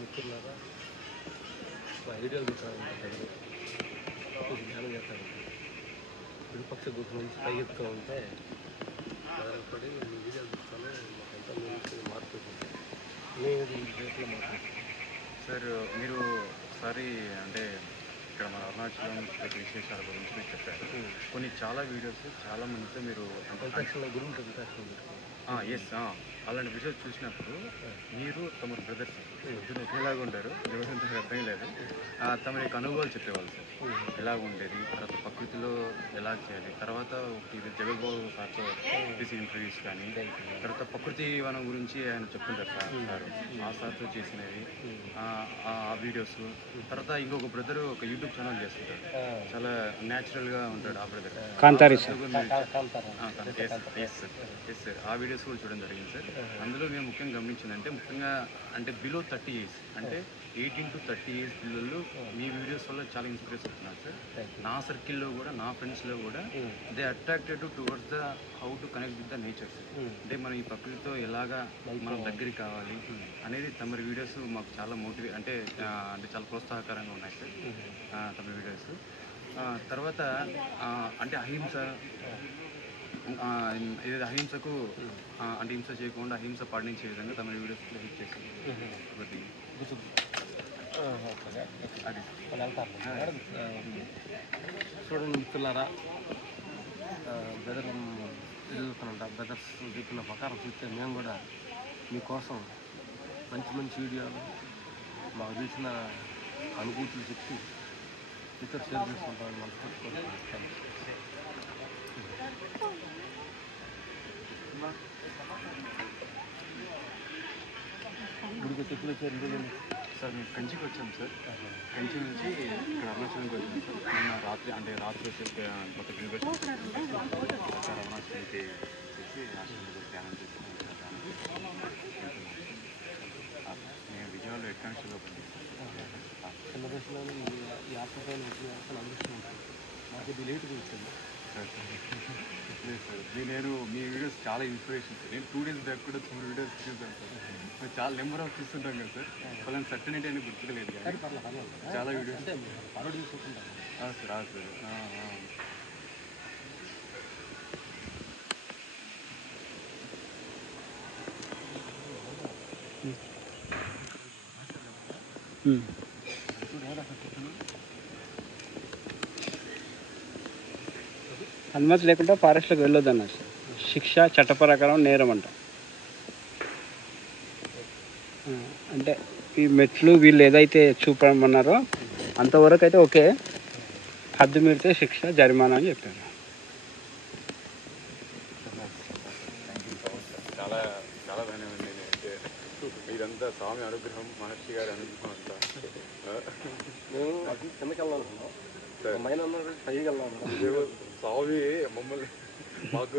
మిత్రులారా మా వీడియోలు చూస్తాను ధ్యానం చేస్తాను విపక్ష గ్రూప్ నుంచి పై చెప్తూ ఉంటే పడి మీ వీడియోలు చూస్తాను మాకంతా మేము మార్పు నేను ఈ రేట్లో మాట్లాడుతాను సార్. మీరు ఒకసారి అంటే ఇక్కడ మన అరుణాచలం విశేషాల గురించి మీరు చెప్పారు. కొన్ని చాలా వీడియోస్ చాలా మందితో మీరు గురువు ఎస్ అలాంటి వీడియోస్ చూసినప్పుడు మీరు తమ బ్రదర్స్ పొద్దున ఒకేలాగా ఉంటారు, ఎవరంతా అర్థం లేదు. తమ యొక్క అనుభవాలు చెప్పేవాళ్ళు సార్. ఎలా ఉండేది, తర్వాత ప్రకృతిలో ఎలా చేయాలి, తర్వాత ఇది జగద్బాబు సార్తో చేసే ఇంటర్వ్యూస్ కానీ, తర్వాత ప్రకృతి వనం గురించి ఆయన చెప్తుంటారు సార్. ఆ సార్తో చేసినవి ఆ వీడియోస్. తర్వాత ఇంకొక బ్రదర్ ఒక యూట్యూబ్ ఛానల్ చేస్తుంటారు, చాలా న్యాచురల్గా ఉంటాడు ఆ బ్రదర్. ఎస్ సార్, ఆ వీడియోస్ కూడా చూడడం జరిగింది సార్. అందులో మేము ముఖ్యంగా గమనించిందంటే ముఖ్యంగా అంటే బిలో 30 years అంటే 18 to 30 years పిల్లలు మీ వీడియోస్ వల్ల చాలా ఇన్స్పిరేషన్ అవుతున్నారు సార్. నా సర్కిల్లో కూడా నా ఫ్రెండ్స్లో కూడా they attracted towards the how to connect with the nature sir. అంటే మనం ఈ ప్రకృతితో ఎలాగా మనం దగ్గరికి కావాలి అనేది తమ వీడియోస్ మాకు చాలా అంటే చాలా ప్రోత్సాహకరంగా ఉన్నాయి సార్ తమ వీడియోస్. తర్వాత అంటే అహింస ఏదైతే అహింసకు అంటే హింస చేయకుండా అహింస పాటించే విధంగా తమ వీడియోస్ హెల్ప్ చేసింది. అది చూడండి మిత్రులారా, బ్రదర్స్ చెప్పిన ప్రకారం చూస్తే మేము కూడా మీకోసం మంచి మంచి వీడియోలు మాకు తెలిసిన అనుభూతులు చెప్పి మీతో షేర్ చేసుకుంటామని మనసు. గుడికి చెప్పులు వచ్చారు సార్. మేము కంచికి వచ్చాం సార్. కంచి నుంచి ఇక్కడ అరుణాచలంకి వచ్చాం సార్. నిన్న రాత్రి వచ్చి కొత్త యూనివర్సిటీ అరుణాచలంకి చేసి ఆశ్రమంలో ధ్యానం చేసి నేను విజయవాడలో ఎక్కడిలో పనిచేస్తాను. చిన్న దశలో ఈ ఆత్మపైన వచ్చిన అదృష్టం ఉంటుంది. మాకు ఇది లేట్గా వచ్చింది లేదు సార్. నేను మీ వీడియోస్ చాలా ఇన్స్పిరేషన్ సార్. నేను 2 days బ్యాక్ కూడా 2 వీడియోస్ చూసాను సార్. మేము చాలా నెంబర్ ఆఫ్ చూస్తుంటాం కదా సార్. వాళ్ళని సర్టనిటీ అని గుర్తులేదు కానీ చాలా వీడియోస్ అంటే ఫార్వర్డ్ చూసుకుంటాం సార్. సార్ అనుమతి లేకుండా ఫారెస్ట్లోకి వెళ్ళొద్దన్న శిక్ష చట్ట ప్రకారం నేరం అంట. అంటే ఈ మెట్లు వీళ్ళు ఏదైతే చూపమన్నారో అంతవరకు అయితే ఓకే, హద్దు మీరితే శిక్ష జరిమానా అని చెప్పారు. చాలా చాలా ధన్యవాదాలు. నేనైతే మీరంతా స్వామి అనుగ్రహం, మహర్షి గారి అనుగ్రహం అంతా. మేము అది కిందకి వెళ్ళాలనుకున్నాం, పైకి వెళ్ళాలనుకున్నాం. స్వామి మమ్మల్ని మాకు